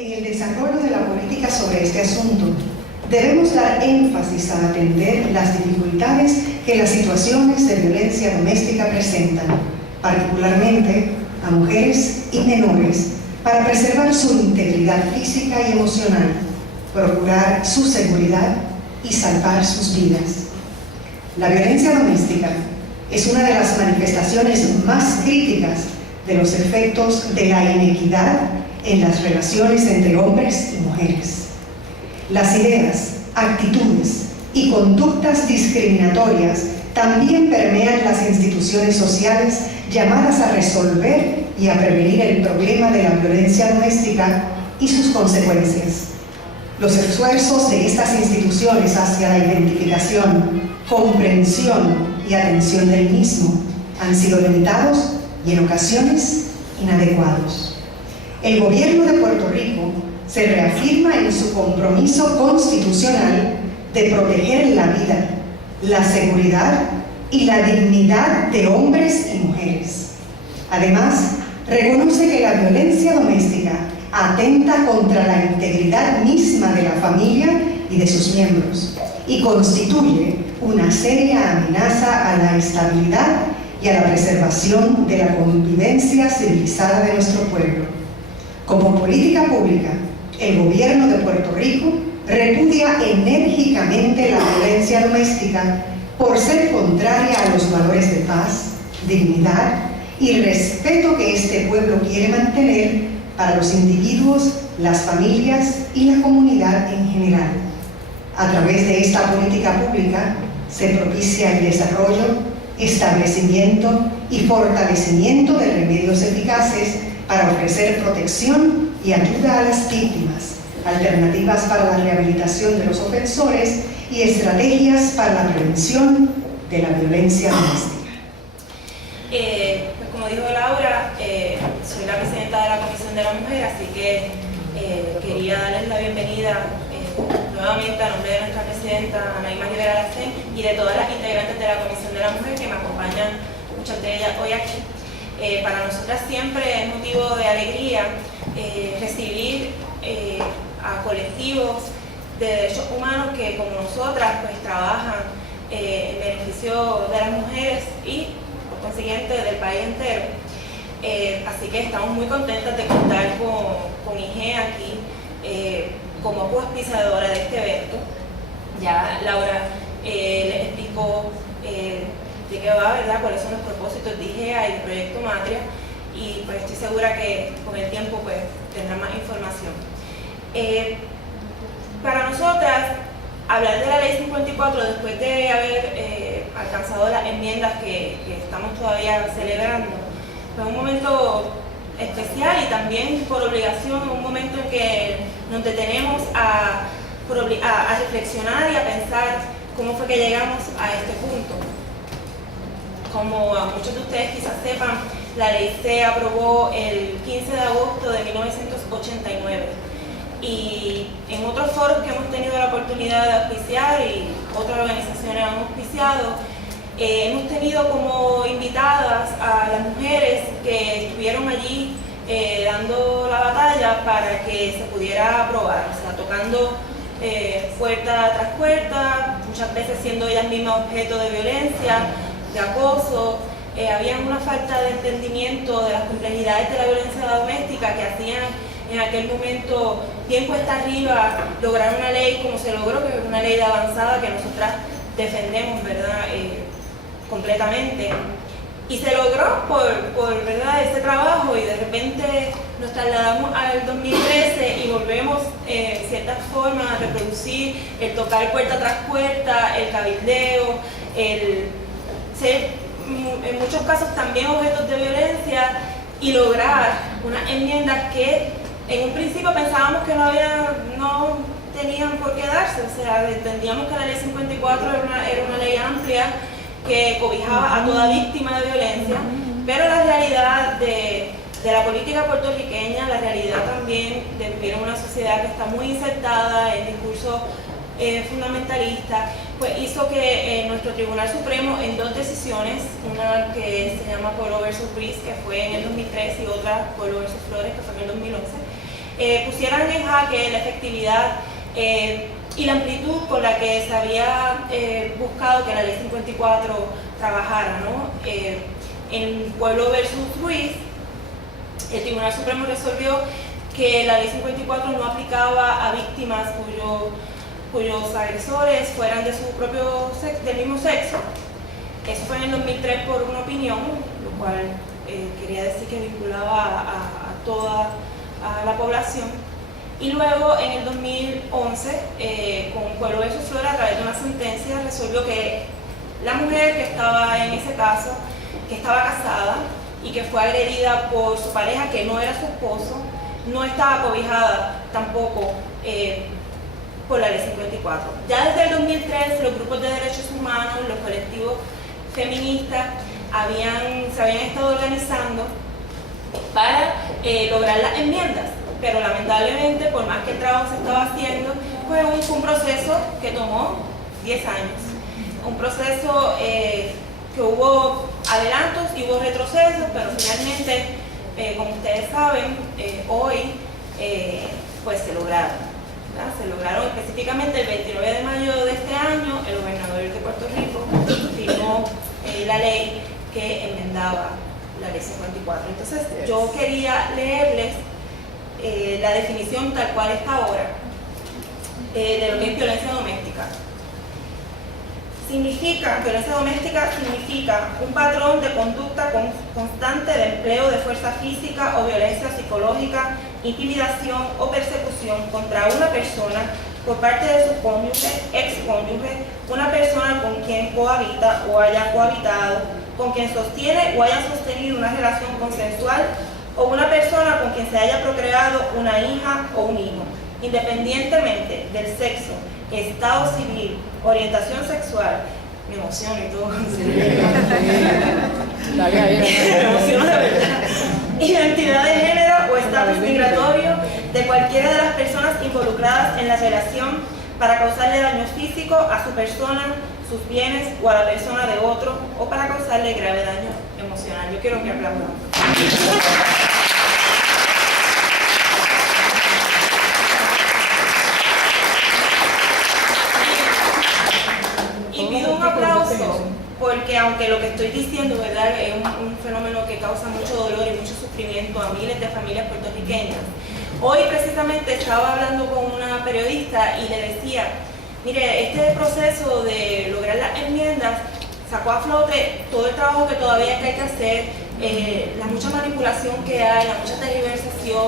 En el desarrollo de la política sobre este asunto, debemos dar énfasis a atender las dificultades que las situaciones de violencia doméstica presentan, particularmente a mujeres y menores, para preservar su integridad física y emocional, procurar su seguridad y salvar sus vidas. La violencia doméstica es una de las manifestaciones más críticas de los efectos de la inequidad en las relaciones entre hombres y mujeres. Las ideas, actitudes y conductas discriminatorias también permean las instituciones sociales llamadas a resolver y a prevenir el problema de la violencia doméstica y sus consecuencias. Los esfuerzos de estas instituciones hacia la identificación, comprensión y atención del mismo han sido limitados y en ocasiones inadecuados. El gobierno de Puerto Rico se reafirma en su compromiso constitucional de proteger la vida, la seguridad y la dignidad de hombres y mujeres. Además, reconoce que la violencia doméstica atenta contra la integridad misma de la familia y de sus miembros y constituye una seria amenaza a la estabilidad y a la preservación de la convivencia civilizada de nuestro pueblo. Como política pública, el gobierno de Puerto Rico repudia enérgicamente la violencia doméstica por ser contraria a los valores de paz, dignidad y respeto que este pueblo quiere mantener para los individuos, las familias y la comunidad en general. A través de esta política pública se propicia el desarrollo, establecimiento y fortalecimiento de remedios eficaces para ofrecer protección y ayuda a las víctimas, alternativas para la rehabilitación de los ofensores y estrategias para la prevención de la violencia doméstica. Pues como dijo Laura, soy la presidenta de la Comisión de la Mujer, así que quería darles la bienvenida nuevamente a nombre de nuestra presidenta Anaíma Rivera Lacén y de todas las integrantes de la Comisión de la Mujer que me acompañan, muchas de ellas hoy aquí. Para nosotras siempre es motivo de alegría recibir a colectivos de derechos humanos que como nosotras pues trabajan en beneficio de las mujeres y por consiguiente del país entero. Así que estamos muy contentas de contar con IGE aquí como coauspiciadora de este evento. Ya Laura les explicó de qué va, ¿verdad? Cuáles son los propósitos de IGEA y del proyecto Matria, y pues estoy segura que con el tiempo pues tendrá más información. Para nosotras, hablar de la Ley 54 después de haber alcanzado las enmiendas que estamos todavía celebrando, fue un momento especial y también por obligación, un momento en que nos detenemos a reflexionar y a pensar cómo fue que llegamos a este punto. Como muchos de ustedes quizás sepan, la ley se aprobó el 15 de agosto de 1989 y en otros foros que hemos tenido la oportunidad de auspiciar y otras organizaciones han auspiciado, hemos tenido como invitadas a las mujeres que estuvieron allí dando la batalla para que se pudiera aprobar, o sea, tocando puerta tras puerta, muchas veces siendo ellas mismas objeto de violencia, de acoso. Había una falta de entendimiento de las complejidades de la violencia doméstica que hacían en aquel momento bien cuesta arriba lograr una ley como se logró, que es una ley de avanzada que nosotras defendemos, ¿verdad? Completamente. Y se logró por ¿verdad? Ese trabajo, y de repente nos trasladamos al 2013 y volvemos en cierta forma a reproducir el tocar puerta tras puerta, el cabildeo, el ser en muchos casos también objetos de violencia y lograr unas enmiendas que en un principio pensábamos que no tenían por qué darse, o sea, entendíamos que la Ley 54 era una ley amplia que cobijaba a toda víctima de violencia, pero la realidad de la política puertorriqueña, la realidad también de vivir en una sociedad que está muy insertada en discursos fundamentalista, pues hizo que nuestro Tribunal Supremo en dos decisiones, una que se llama Pueblo versus Ruiz, que fue en el 2003, y otra Pueblo versus Flores, que fue en el 2011, pusieran en jaque la efectividad y la amplitud con la que se había buscado que la Ley 54 trabajara, ¿no? En Pueblo versus Ruiz, el Tribunal Supremo resolvió que la Ley 54 no aplicaba a víctimas cuyos agresores fueran de su propio del mismo sexo. Eso fue en el 2003 por una opinión, lo cual quería decir que vinculaba a toda la población. Y luego en el 2011, con Pueblo versus Flora, a través de una sentencia, resolvió que la mujer que estaba en ese caso, que estaba casada y que fue agredida por su pareja, que no era su esposo, no estaba cobijada tampoco por la Ley 54. Ya desde el 2003, los grupos de derechos humanos, los colectivos feministas, se habían estado organizando para lograr las enmiendas, pero lamentablemente, por más que el trabajo se estaba haciendo, fue un proceso que tomó 10 años. Un proceso que hubo adelantos y hubo retrocesos, pero finalmente, como ustedes saben, hoy pues se lograron. ¿verdad? Se lograron específicamente el 29 de mayo de este año, el gobernador de Puerto Rico firmó la ley que enmendaba la Ley 54. Entonces yo quería leerles la definición tal cual está ahora de lo que es violencia doméstica. Violencia doméstica significa un patrón de conducta constante de empleo de fuerza física o violencia psicológica, intimidación o persecución contra una persona por parte de su cónyuge, excónyuge, una persona con quien cohabita o haya cohabitado, con quien sostiene o haya sostenido una relación consensual, o una persona con quien se haya procreado una hija o un hijo, independientemente del sexo, estado civil, orientación sexual, me emociono y todo, me emociono de verdad, identidad de género o estatus migratorio de cualquiera de las personas involucradas en la relación para causarle daño físico a su persona, sus bienes o a la persona de otro, o para causarle grave daño emocional. Yo quiero que aplaudan. Y pido un aplauso porque aunque lo que estoy diciendo, ¿verdad?, es un fenómeno que causa mucho dolor y mucho sufrimiento a miles de familias puertorriqueñas, hoy precisamente estaba hablando con una periodista y le decía, mire, este proceso de lograr las enmiendas sacó a flote todo el trabajo que todavía hay que hacer, la mucha manipulación que hay, la mucha tergiversación,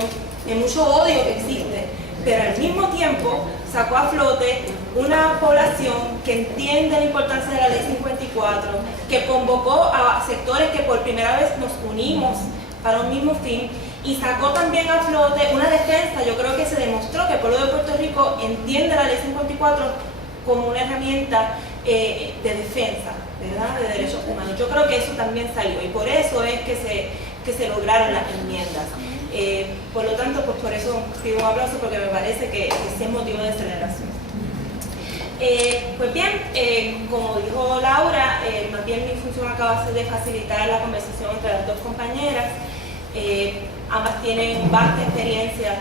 el mucho odio que existe, pero al mismo tiempo sacó a flote una población que entiende la importancia de la Ley 54, que convocó a sectores que por primera vez nos unimos para un mismo fin, y sacó también a flote una defensa. Yo creo que se demostró que el pueblo de Puerto Rico entiende la Ley 54 como una herramienta de defensa, ¿verdad?, de derechos humanos. Yo creo que eso también salió y por eso es que se lograron las enmiendas. Por lo tanto, pues por eso pido un aplauso, porque me parece que sí es motivo de celebración. Pues bien, como dijo Laura, más bien mi función acaba de facilitar la conversación entre las dos compañeras. Ambas tienen vasta experiencia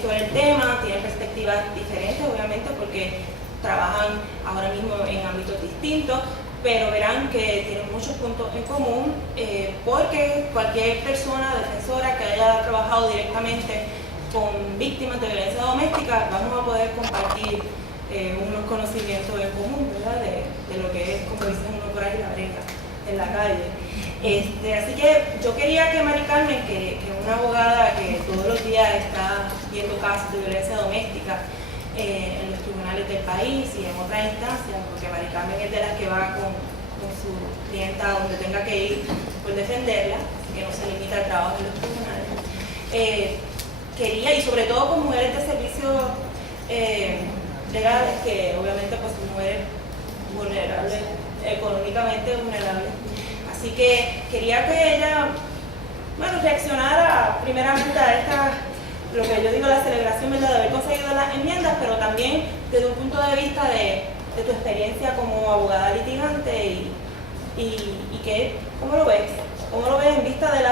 sobre el tema, tienen perspectivas diferentes, obviamente, porque trabajan ahora mismo en ámbitos distintos, pero verán que tienen muchos puntos en común, porque cualquier persona defensora que haya trabajado directamente con víctimas de violencia doméstica, vamos a poder compartir unos conocimientos en común, ¿verdad?, de lo que es, como dicen uno por ahí, la brecha en la calle. Así que yo quería que Mari Carmen, que es una abogada que todos los días está viendo casos de violencia doméstica en los tribunales del país y en otras instancias, porque Mari Carmen es de las que va con su clienta donde tenga que ir por defenderla, así que no se limita al trabajo en los tribunales. Quería, y sobre todo con mujeres de servicios legales, que obviamente pues son mujeres vulnerables, económicamente vulnerables. Así que quería que ella, bueno, reaccionara primeramente a lo que yo digo, la celebración, ¿verdad?, de haber conseguido las enmiendas, pero también desde un punto de vista de tu experiencia como abogada litigante y que, ¿cómo lo ves? cómo lo ves en vista de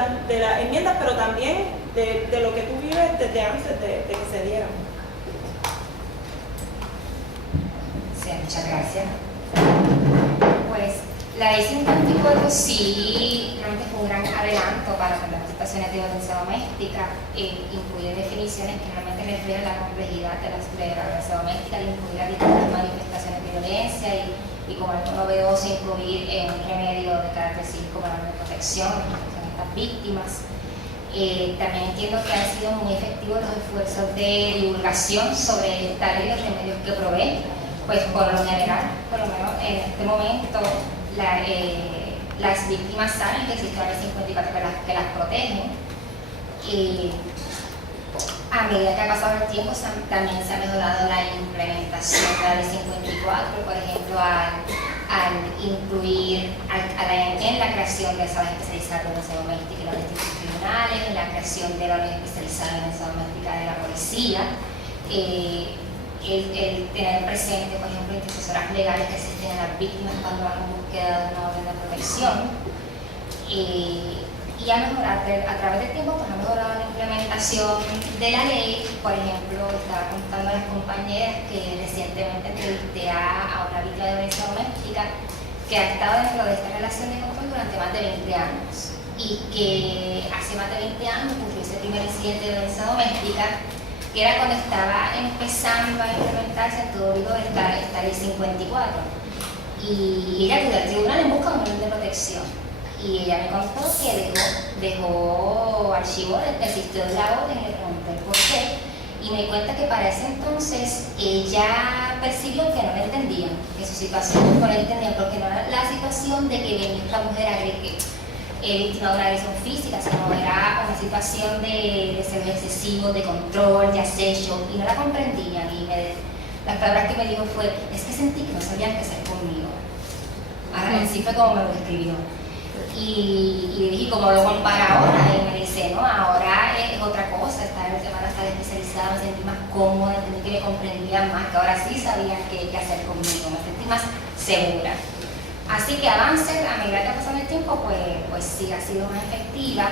las enmiendas, pero también de lo que tú vives desde antes de que se dieran? Sí, muchas gracias. Pues la ley 54 sí realmente fue un gran adelanto para las situaciones de violencia doméstica, incluir definiciones que realmente reflejan la complejidad de la violencia doméstica, incluir las distintas manifestaciones de violencia y como algo novedoso incluir un remedio de carácter civil como la de protección a estas víctimas. También entiendo que han sido muy efectivos los esfuerzos de divulgación sobre esta ley y los remedios que provee, pues por lo general, por lo menos en este momento, las víctimas saben que existe la ley 54 que las protegen. A medida que ha pasado el tiempo también se ha mejorado la implementación de la ley 54, por ejemplo, al incluir en la creación de salas especializadas de violencia doméstica y los distintos tribunales, en la creación de la ley especializada de violencia doméstica de la policía, el tener presente, por ejemplo, intercesoras legales que asisten a las víctimas cuando van en búsqueda de una orden de protección. Y a mejorar, a través del tiempo, pues ha mejorado la implementación de la ley. Por ejemplo, estaba contando a las compañeras que recientemente entrevisté a una víctima de violencia doméstica que ha estado dentro de esta relación de control durante más de 20 años y que hace más de 20 años ocurrió ese primer incidente de violencia doméstica, que era cuando estaba empezando a implementarse en todo vigor esta ley 54. Y ella acudió al tribunal en busca de una orden de protección. Y ella me contó que dejó archivo del sitio de la orden y le pregunté por qué. Y me cuenta que para ese entonces ella percibió que no la entendían, que su situación no la entendían, porque no era la situación de que venía esta mujer víctima de una agresión física, sino era una situación de celos excesivos, de control, de acecho, y no la comprendían. Y las palabras que me dijo fue: es que sentí que no sabían qué hacer conmigo. Ahora en sí fue como me lo escribió. Y le dije, ¿cómo lo compara ahora? Y me dice, no, ahora es otra cosa, estar especializada, me sentí más cómoda, entendí que me comprendían más, que ahora sí sabían qué hacer conmigo, me sentí más segura. Así que avance, a medida que ha pasado el tiempo, pues sí, ha sido más efectiva.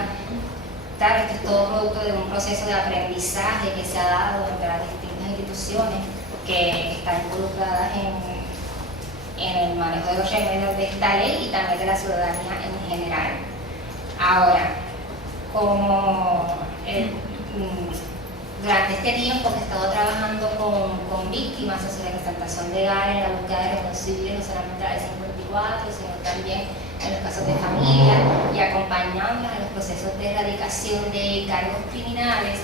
Claro, esto es todo producto de un proceso de aprendizaje que se ha dado entre las distintas instituciones que están involucradas en el manejo de los remedios de esta ley y también de la ciudadanía en general. Ahora, como durante este tiempo que he estado trabajando con víctimas de representación legal en la búsqueda de remedios civiles, no solamente la ley 54, sino también en los casos de familia y acompañándolas en los procesos de erradicación de cargos criminales,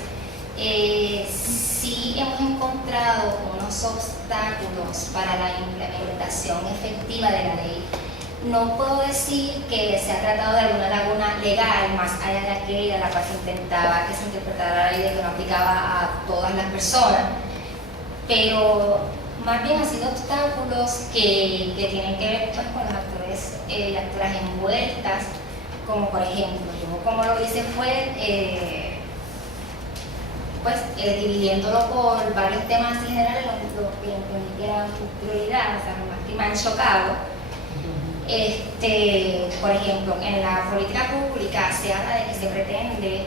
sí hemos encontrado unos obstáculos para la implementación efectiva de la ley. No puedo decir que se ha tratado de alguna laguna legal más allá de aquella en la cual se intentaba que se interpretara la ley de que no aplicaba a todas las personas, pero más bien han sido obstáculos que tienen que ver pues, con los actores y actoras envueltas, como por ejemplo, yo como lo hice fue dividiéndolo por varios temas en general, lo que entendí que eran prioridad, o sea, los más que me han chocado. Por ejemplo, en la política pública se habla de que se pretende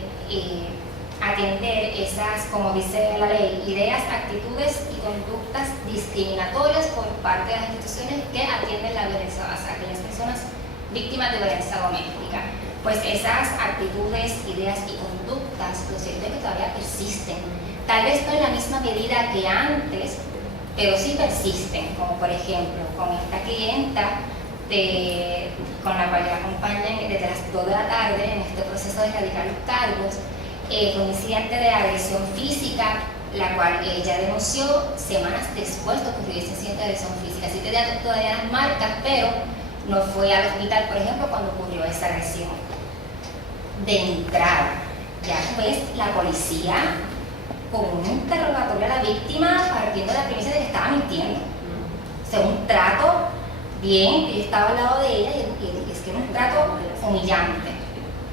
atender esas, como dice la ley, ideas, actitudes y conductas discriminatorias por parte de las instituciones que atienden la violencia hacia aquellas personas víctimas de violencia doméstica. Pues esas actitudes, ideas y conductas, lo cierto es que todavía persisten. Tal vez no en la misma medida que antes, pero sí persisten, como por ejemplo con esta clienta con la cual yo acompañan desde las 2 de la tarde en este proceso de erradicar los cargos, con un incidente de agresión física, la cual ella denunció semanas después de ocurrir ese incidente de agresión física. Sí tenía todavía las marcas, pero no fue al hospital, por ejemplo, cuando ocurrió esa agresión. De entrada, ya ves la policía con un interrogatorio a la víctima partiendo de la premisa de que estaba mintiendo. O sea, un trato bien, yo estaba al lado de ella y es que era un trato humillante.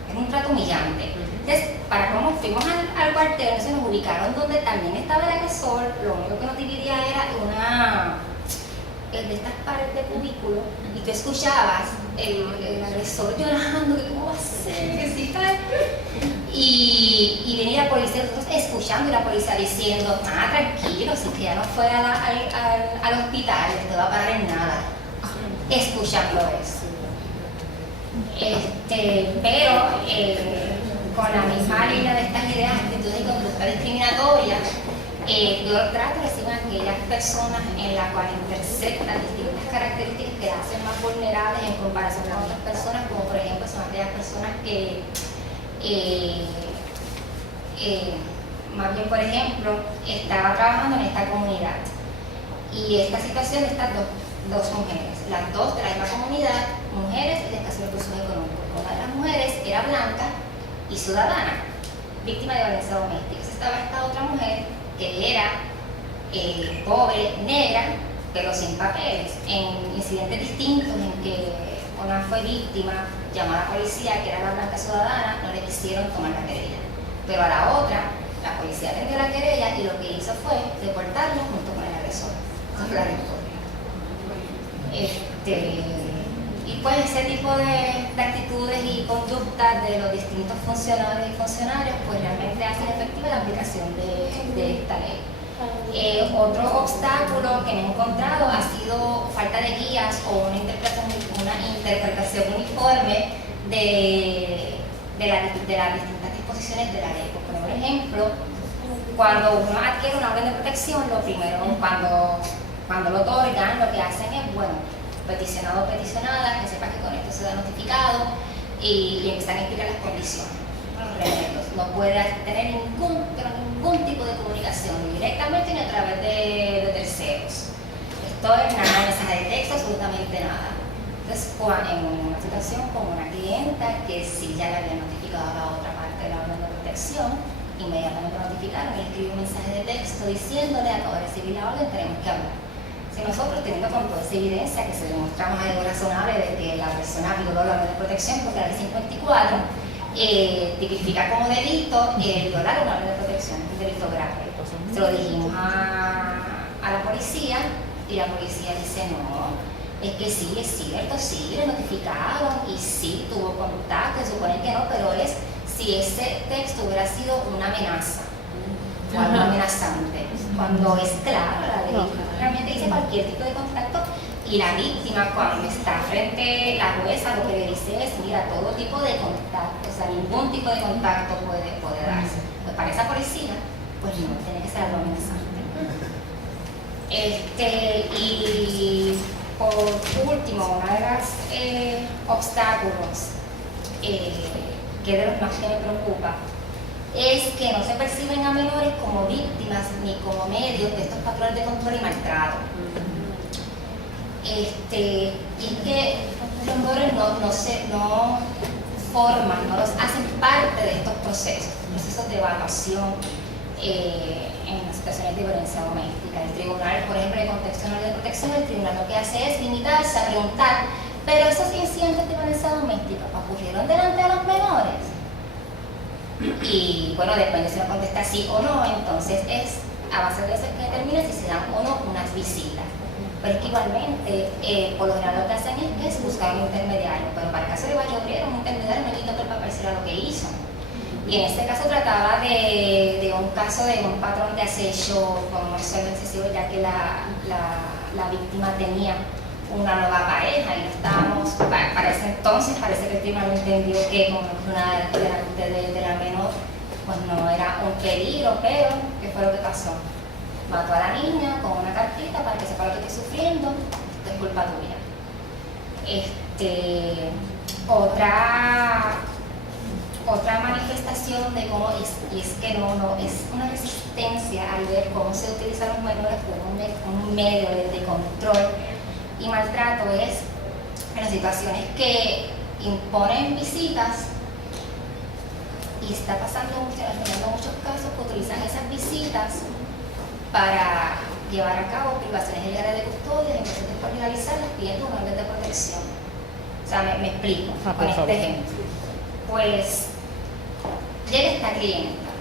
Era un trato humillante. Entonces, para cómo fuimos al cuartel, se nos ubicaron donde también estaba el agresor, lo único que nos dividía era de estas paredes de cubículo y tú escuchabas el agresor llorando, que cómo va a ser, que sí, tal. Y viene la policía, nosotros escuchando y la policía diciendo, tranquilo, si que ya no fue al hospital, no va a parar en nada. Escuchando eso. Pero con la misma línea de estas ideas, actitudes y conducta discriminatoria, yo trato de decir a aquellas personas en las cuales intersectan distintas características que las hacen más vulnerables en comparación con otras personas, como por ejemplo son aquellas personas que más bien, por ejemplo, estaba trabajando en esta comunidad y esta situación de estas dos mujeres, las dos de la misma comunidad, mujeres de escasos recursos económicos. Una de las mujeres era blanca y ciudadana, víctima de violencia doméstica. Estaba esta otra mujer que era pobre, negra, pero sin papeles, en incidentes distintos en que una fue víctima, llamó a la policía, que era la blanca ciudadana, no le quisieron tomar la querella. Pero a la otra, la policía atendió la querella y lo que hizo fue deportarla junto con el agresor. Con la y pues ese tipo de actitudes y conductas de los distintos funcionarios y funcionarios pues realmente hacen efectiva la aplicación de esta ley. Otro obstáculo que me he encontrado ha sido falta de guías o una interpretación uniforme de las distintas disposiciones de la ley. Por ejemplo, cuando uno adquiere una orden de protección, lo primero, cuando lo otorgan, lo que hacen es, peticionado o peticionada, que sepa que con esto se da notificado y empiezan a explicar las condiciones, los reglamentos. No puede tener ningún tipo de comunicación, ni directamente ni a través de terceros. Esto es nada, mensaje de texto, absolutamente nada. Entonces, en una situación como una clienta que sí ya le había notificado a la otra parte de la orden de protección, inmediatamente notificaron y escribió un mensaje de texto diciéndole: acabo de recibir la orden, tenemos que hablar. Si nosotros, teniendo con toda esa evidencia que se demuestra más algo razonable de que la persona violó la orden de protección, porque la ley 54 tipifica como delito violar una orden de protección, un delito grave. Se lo dijimos a la policía y la policía dice: no, es que sí, es cierto, sí, le notificaron y sí tuvo contacto, se supone que no, pero es si ese texto hubiera sido una amenaza o algo amenazante, cuando es claro, la ley realmente dice cualquier tipo de contacto y la víctima cuando está frente a la jueza lo que le dice es: mira, todo tipo de contacto, o sea, ningún tipo de contacto puede darse. Pues para esa policía, pues no, tiene que ser algo amenazante. Y por último, una de las obstáculos que de los más que me preocupa es que no se perciben a menores como víctimas ni como medios de estos patrones de control y maltrato. Y es que los menores no forman, no los hacen parte de estos procesos de evaluación en las situaciones de violencia doméstica. El tribunal, por ejemplo, en el contexto de protección, el tribunal lo que hace es limitarse a preguntar: pero esos incidentes de violencia doméstica ocurrieron delante de los menores. Y depende si uno contesta sí o no, entonces es a base de eso que determina si se dan o no unas visitas. Pero es que igualmente, por lo general lo que hacen es buscar un intermediario, pero para el caso de Valle Obrero, un intermediario no quitó que el papá hiciera lo que hizo. Y en este caso trataba de un caso de un patrón de acecho con un sueldo excesivo, ya que la víctima tenía una nueva pareja y no estábamos, para ese entonces parece que el tribunal entendió que como una de la menor, pues no era un peligro, pero ¿qué fue lo que pasó? Mató a la niña con una cartita para que sepa lo que estoy sufriendo, esto es culpa tuya. Otra manifestación de cómo y es que no es una resistencia al ver cómo se utilizan los menores como un medio de control y maltrato es en las situaciones que imponen visitas y está pasando muchos casos que utilizan esas visitas para llevar a cabo privaciones ilegales de custodia y entonces después legalizarlas pidiendo una orden de protección. O sea, me explico con este ejemplo. Pues llega esta clienta,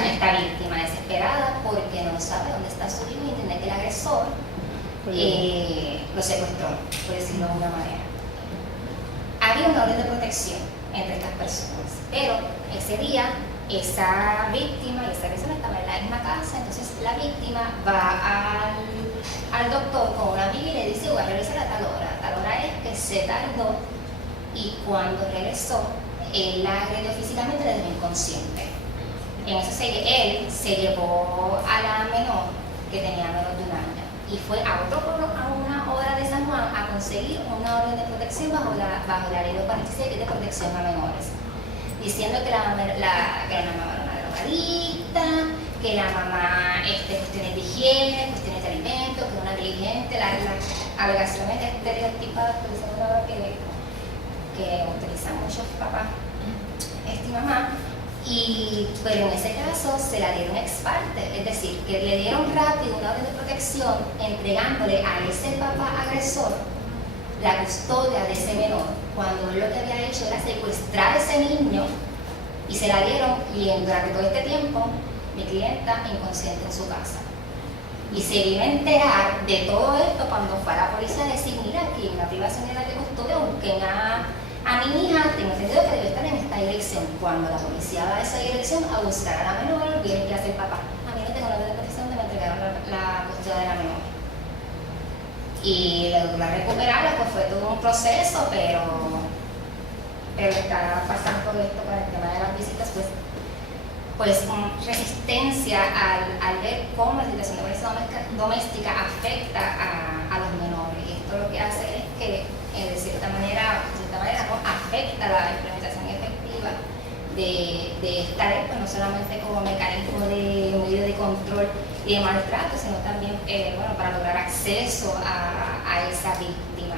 esta víctima desesperada porque no sabe dónde está su hijo y entiende que el agresor lo secuestró, por decirlo de alguna manera. había una orden de protección entre estas personas, pero ese día esa víctima y esa persona estaba en la misma casa, entonces la víctima va al doctor con una amiga y le dice: voy a revisar a tal hora es que se tardó, y cuando regresó, él la agredió físicamente, le dejó inconsciente. En eso él se llevó a la menor, que tenía menos de un año, y fue a una hora de San Juan a conseguir una orden de protección bajo la ley 246, que es de protección a menores, diciendo que la mamá era una drogadicta, que la mamá cuestiones de higiene, cuestiones de alimentos, que era una negligente, las alegaciones estereotipadas que utilizan muchos papás y mamá. Pero en ese caso se la dieron ex parte, es decir, que le dieron rápido una orden de protección entregándole a ese papá agresor la custodia de ese menor, cuando él lo que había hecho era secuestrar a ese niño, y se la dieron, y durante todo este tiempo mi clienta inconsciente en su casa. Y se vino a enterar de todo esto cuando fue a la policía a decir: mira, aquí en la privación de custodia busquen a mi hija, tengo entendido que debe estar en esta dirección. Cuando la policía va a esa dirección a buscar a la menor, viene que hace el papá: a mí no tengo la protección, me entregaron la custodia de la menor. Y la recuperarla pues fue todo un proceso, pero está pasando esto con el tema de las visitas, pues resistencia al ver cómo la situación de violencia doméstica afecta a los menores. Y esto lo que hace es que de cierta manera ¿no? afecta la implementación efectiva de esta ley, pues no solamente como mecanismo de medio de control y de maltrato, sino también para lograr acceso a esa víctima.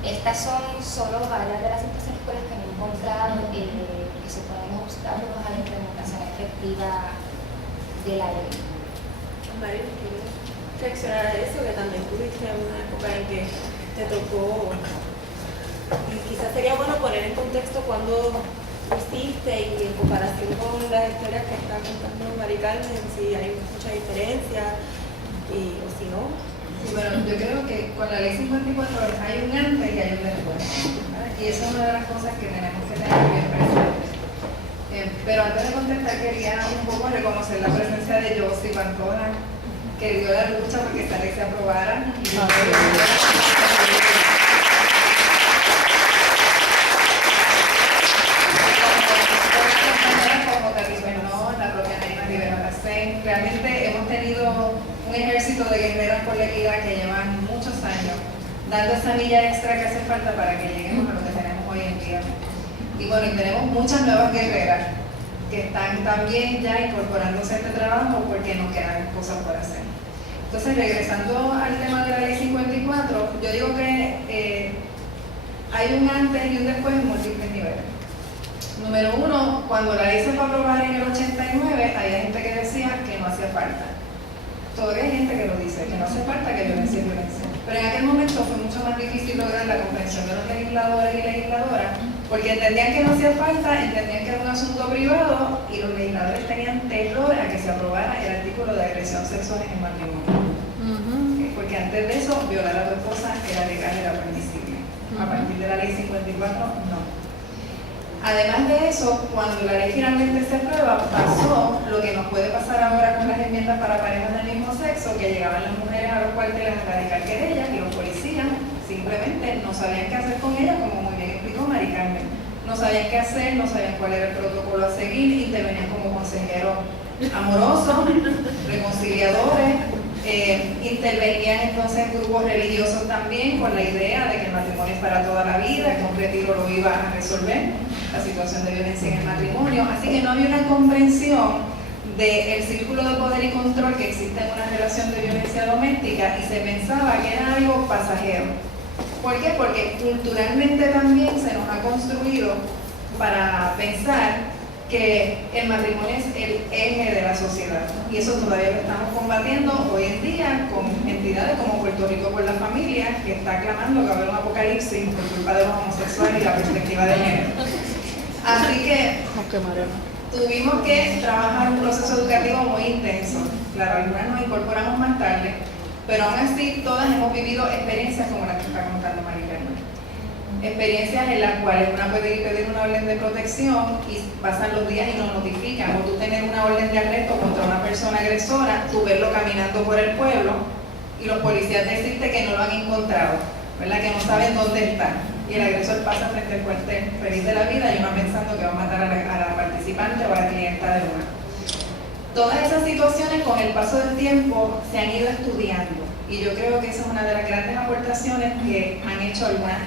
Estas son solo varias de las situaciones con las que me he encontrado que suponen obstáculos a la implementación efectiva de la ley. Mario, ¿quieres reaccionar a eso? Que también tuviste una época en que te tocó, y quizás sería bueno poner en contexto cuando lo hiciste y en comparación con las historias que está contando Mari Carmen, si hay mucha diferencia o si no. Sí, bueno, yo creo que con la ley 54 hay un antes y hay un después, ¿verdad? Y esa es una de las cosas que tenemos que tener bien presentes. Pero antes de contestar, quería un poco reconocer la presencia de Josie Pantoja, que dio la lucha porque esta ley se aprobara. Realmente hemos tenido un ejército de guerreras por la equidad que llevan muchos años dando esa milla extra que hace falta para que lleguemos a lo que tenemos hoy en día. Y bueno, y tenemos muchas nuevas guerreras que están también ya incorporándose a este trabajo porque nos quedan cosas por hacer. Entonces, regresando al tema de la ley 54, yo digo que hay un antes y un después en múltiples niveles. Número uno, cuando la ley se fue a aprobar en el 89, había gente que decía que no hacía falta. Todavía hay gente que lo dice, que no hace falta, que violencia es violencia. Pero en aquel momento fue mucho más difícil lograr la comprensión de los legisladores y legisladoras, porque entendían que no hacía falta, entendían que era un asunto privado, y los legisladores tenían terror a que se aprobara el artículo de agresión sexual en el matrimonio. Porque antes de eso, violar a tu esposa era legal, era permisible. A partir de la ley 54, no. Además de eso, cuando la ley finalmente se aprueba, pasó lo que nos puede pasar ahora con las enmiendas para parejas del mismo sexo, que llegaban las mujeres a los cuarteles a radicar querellas y los policías simplemente no sabían qué hacer con ellas, como muy bien explicó Mari Carmen. No sabían qué hacer, no sabían cuál era el protocolo a seguir, intervenían como consejeros amorosos, reconciliadores, intervenían entonces grupos religiosos también con la idea de que el matrimonio es para toda la vida, que un retiro lo iba a resolver la situación de violencia en el matrimonio. Así que no había una comprensión del círculo de poder y control que existe en una relación de violencia doméstica, y se pensaba que era algo pasajero. ¿Por qué? Porque culturalmente también se nos ha construido para pensar que el matrimonio es el eje de la sociedad, y eso todavía lo estamos combatiendo hoy en día con entidades como Puerto Rico por la Familia, que está clamando que va a haber un apocalipsis por culpa de los homosexuales y la perspectiva de género. Así que tuvimos que trabajar un proceso educativo muy intenso. Claro, algunas nos incorporamos más tarde, pero aún así todas hemos vivido experiencias como las que está contando Mari Carmen. experiencias en las cuales una puede ir a pedir una orden de protección y pasan los días y no notifican, o tú tener una orden de arresto contra una persona agresora, tú verlo caminando por el pueblo y los policías decirte que no lo han encontrado, ¿verdad? Que no saben dónde está, y el agresor pasa frente al cuartel feliz de la vida y uno pensando que va a matar a la participante o a la clienta de una. Todas esas situaciones con el paso del tiempo se han ido estudiando, y yo creo que esa es una de las grandes aportaciones que han hecho algunas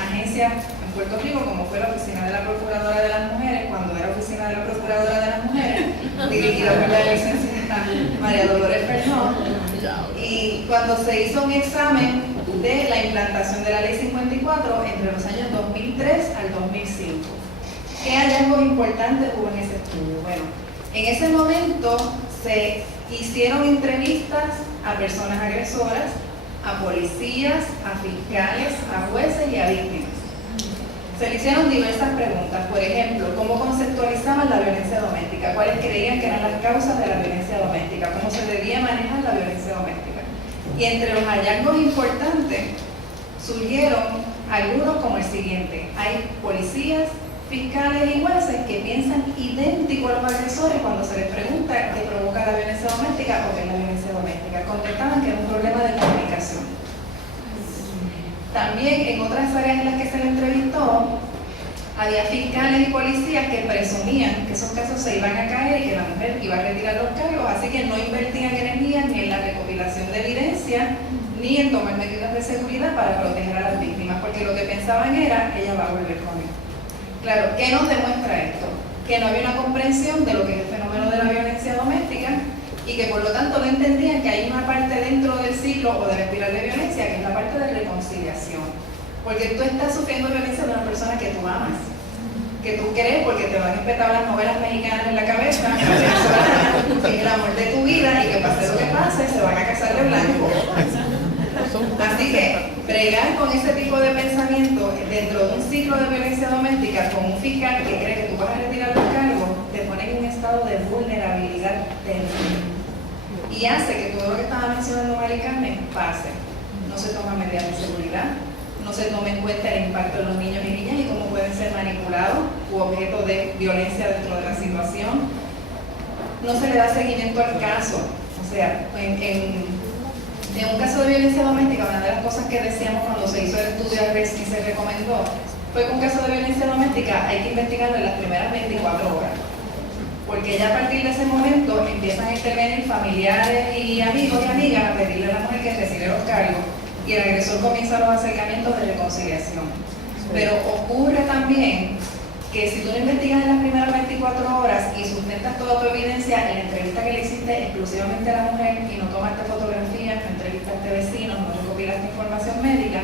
agencias en Puerto Rico, como fue la Oficina de la Procuradora de las Mujeres, cuando era Oficina de la Procuradora de las Mujeres, dirigida por la licenciada María Dolores Perdón, y cuando se hizo un examen de la implantación de la Ley 54 entre los años 2003 al 2005. ¿Qué hallazgos importantes hubo en ese estudio? Bueno, en ese momento se hicieron entrevistas a personas agresoras, a policías, a fiscales, a jueces y a víctimas. Se le hicieron diversas preguntas, por ejemplo, ¿cómo conceptualizaban la violencia doméstica? ¿Cuáles creían que eran las causas de la violencia doméstica? ¿Cómo se debía manejar la violencia doméstica? Y entre los hallazgos importantes surgieron algunos como el siguiente: hay policías, fiscales y jueces que piensan idéntico a los agresores cuando se les pregunta qué provoca la violencia doméstica o qué es la violencia doméstica. Contestaban que es un problema de comunicación. También en otras áreas en las que se le entrevistó, había fiscales y policías que presumían que esos casos se iban a caer y que la mujer iba a retirar los cargos, así que no invertían energía ni en la recopilación de evidencia ni en tomar medidas de seguridad para proteger a las víctimas, porque lo que pensaban era, ella va a volver con él. Claro, ¿qué nos demuestra esto? Que no había una comprensión de lo que es el fenómeno de la violencia doméstica y que por lo tanto no entendían que hay una parte dentro del ciclo o de la espiral de violencia que es la parte de reconciliación. Porque tú estás sufriendo violencia de una persona que tú amas, que tú crees porque te van a espetar las novelas mexicanas en la cabeza, que es el amor de tu vida y que pase lo que pase, se van a casar de blanco. Así que bregar con ese tipo de pensamiento dentro de un ciclo de violencia doméstica con un fiscal que cree que tú vas a retirar los cargos, te pone en un estado de vulnerabilidad terrible y hace que todo lo que estaba mencionando Mari Carmen pase. No se toman medidas de seguridad, no se toma en cuenta el impacto de los niños y niñas y cómo pueden ser manipulados u objeto de violencia dentro de la situación. No se le da seguimiento al caso. O sea, en un caso de violencia doméstica, una de las cosas que decíamos cuando se hizo el estudio de ARRES y se recomendó fue que un caso de violencia doméstica hay que investigarlo en las primeras 24 horas. Porque ya a partir de ese momento empiezan a intervenir familiares y amigos y amigas a pedirle a la mujer que retire los cargos y el agresor comienza los acercamientos de reconciliación. Pero ocurre también que si tú no investigas en las primeras 24 horas y sustentas toda tu evidencia en la entrevista que le hiciste exclusivamente a la mujer y no tomaste fotografías, no entrevistaste vecinos, no recopilaste información médica,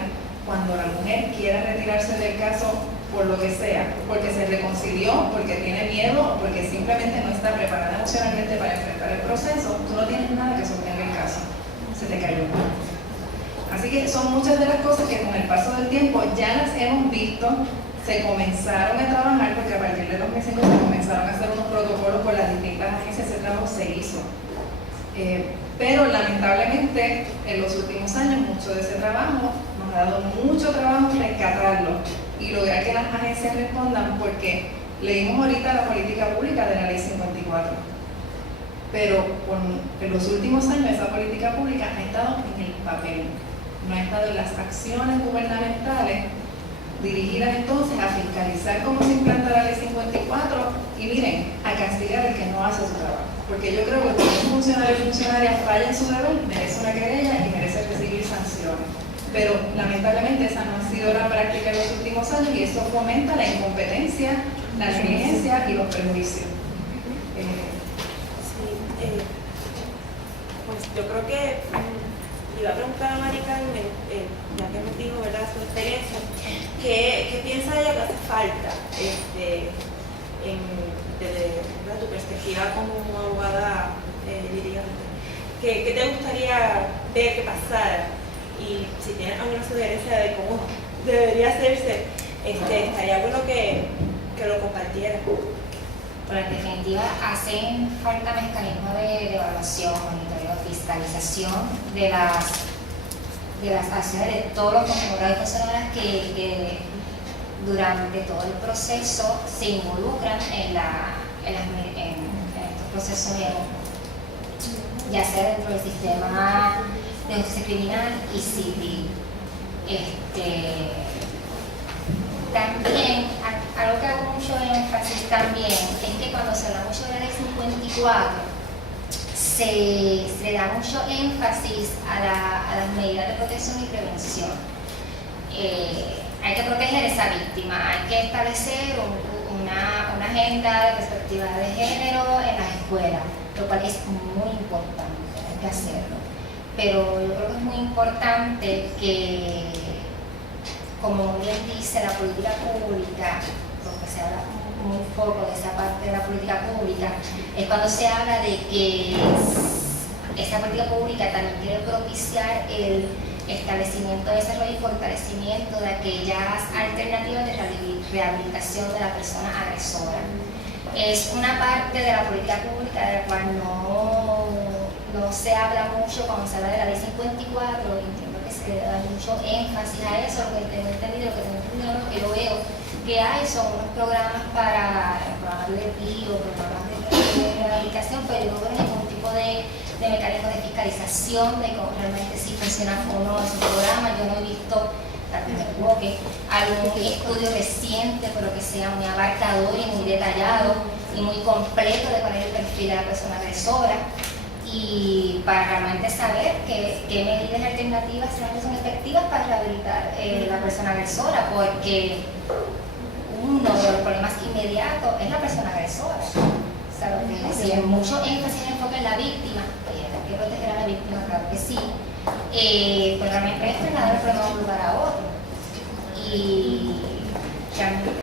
cuando la mujer quiera retirarse del caso por lo que sea, porque se reconcilió, porque tiene miedo o porque simplemente no está preparada emocionalmente para enfrentar el proceso, tú no tienes nada que sostenga el caso, se te cayó. Así que son muchas de las cosas que con el paso del tiempo ya las hemos visto, se comenzaron a trabajar, porque a partir de 2005 se comenzaron a hacer unos protocolos con las distintas agencias, ese trabajo se hizo. Pero lamentablemente en los últimos años mucho de ese trabajo nos ha dado mucho trabajo rescatarlo y lograr que las agencias respondan, porque leímos ahorita la política pública de la Ley 54, pero en los últimos años esa política pública ha estado en el papel, no ha estado en las acciones gubernamentales dirigidas entonces a fiscalizar cómo se implanta la Ley 54 y miren, a castigar al que no hace su trabajo. Porque yo creo que cuando un funcionario o funcionaria falla en su deber, merece una querella y merece recibir sanciones. Pero lamentablemente esa no ha sido la práctica en los últimos años y eso fomenta la incompetencia, la negligencia y los prejuicios. Pues yo creo que iba a preguntar a Mari Carmen, ya que nos dijo, ¿verdad?, su experiencia, ¿qué piensa ella que hace falta desde tu perspectiva como abogada litigante? ¿Qué te gustaría ver que pasara? Y si tienes alguna sugerencia de cómo debería hacerse, estaría bueno que lo compartieras. Pero en definitiva hacen falta mecanismos de evaluación, monitoreo, fiscalización de las acciones de todos los funcionarios y funcionarias que durante todo el proceso se involucran en estos procesos, ya sea dentro del sistema de justicia criminal y civil. También, algo que hago mucho énfasis también es que cuando se habla mucho de la ley 54, se da mucho énfasis a las medidas de protección y prevención. Hay que proteger a esa víctima, hay que establecer una agenda de perspectiva de género en las escuelas, lo cual es muy importante, hay que hacerlo. Pero yo creo que es muy importante que, como bien dice la política pública, porque se habla muy poco de esa parte de la política pública, es cuando se habla de que esa política pública también quiere propiciar el establecimiento, desarrollo y fortalecimiento de aquellas alternativas de rehabilitación de la persona agresora. Es una parte de la política pública de la cual no se habla mucho cuando se habla de la ley 54, entiendo que se le da mucho énfasis a eso, lo que tengo entendido, lo que yo veo que hay son unos programas para programas de retiro, programas de rehabilitación, pero no veo ningún tipo de mecanismo de fiscalización de cómo realmente si funcionan o no esos programas. Yo no he visto, tal vez me equivoque, algún estudio reciente, pero que sea muy abarcador y muy detallado y muy completo de cuál es el perfil de la persona agresora, y para realmente saber qué medidas alternativas son efectivas para rehabilitar la persona agresora, porque uno de los problemas inmediatos es la persona agresora. Si hay mucho énfasis en enfoque en la víctima, hay que proteger a la víctima, claro que sí, pues realmente es trasladar el problema de un lugar a otro. Y realmente